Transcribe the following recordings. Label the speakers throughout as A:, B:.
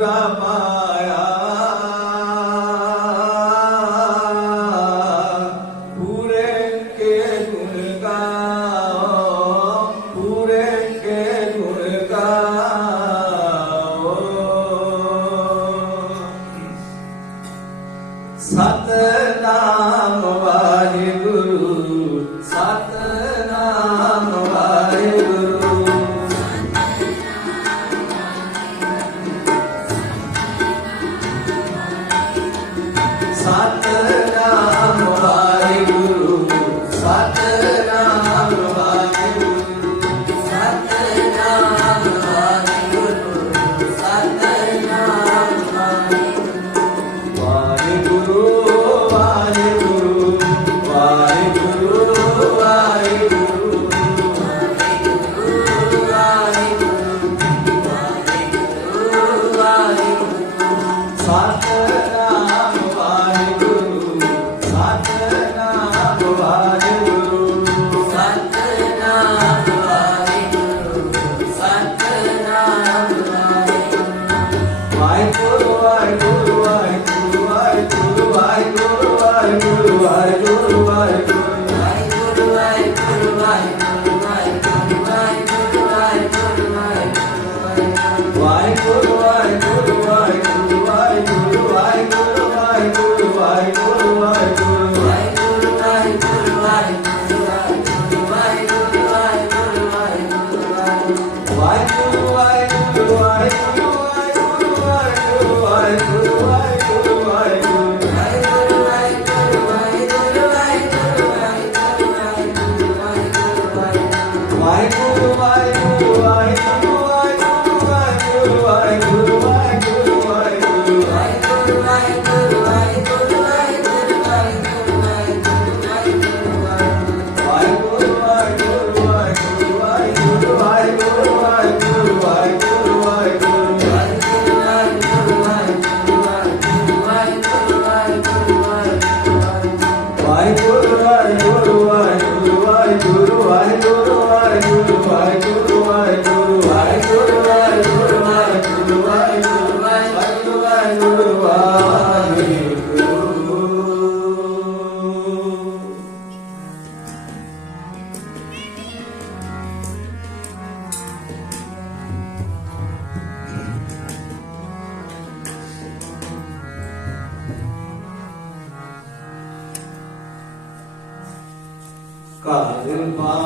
A: ਪੂਰਾ ਪਾਇਆ ਸਤਨਾਮ ਵਾਹਿਗੁਰੂ ਸਤਨਾਮ ਵਾਹਿਗੁਰੂ। Bye.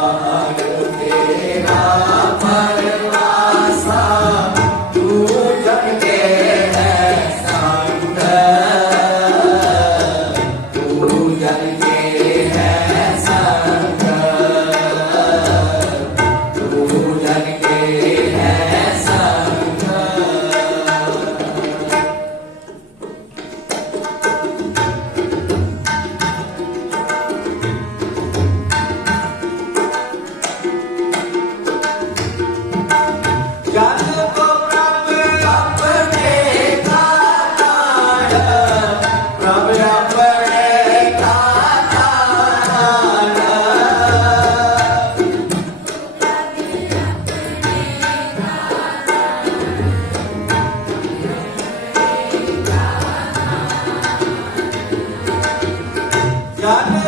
A: ਹਰ ਬਾਗ Obrigado.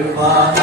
A: Kripa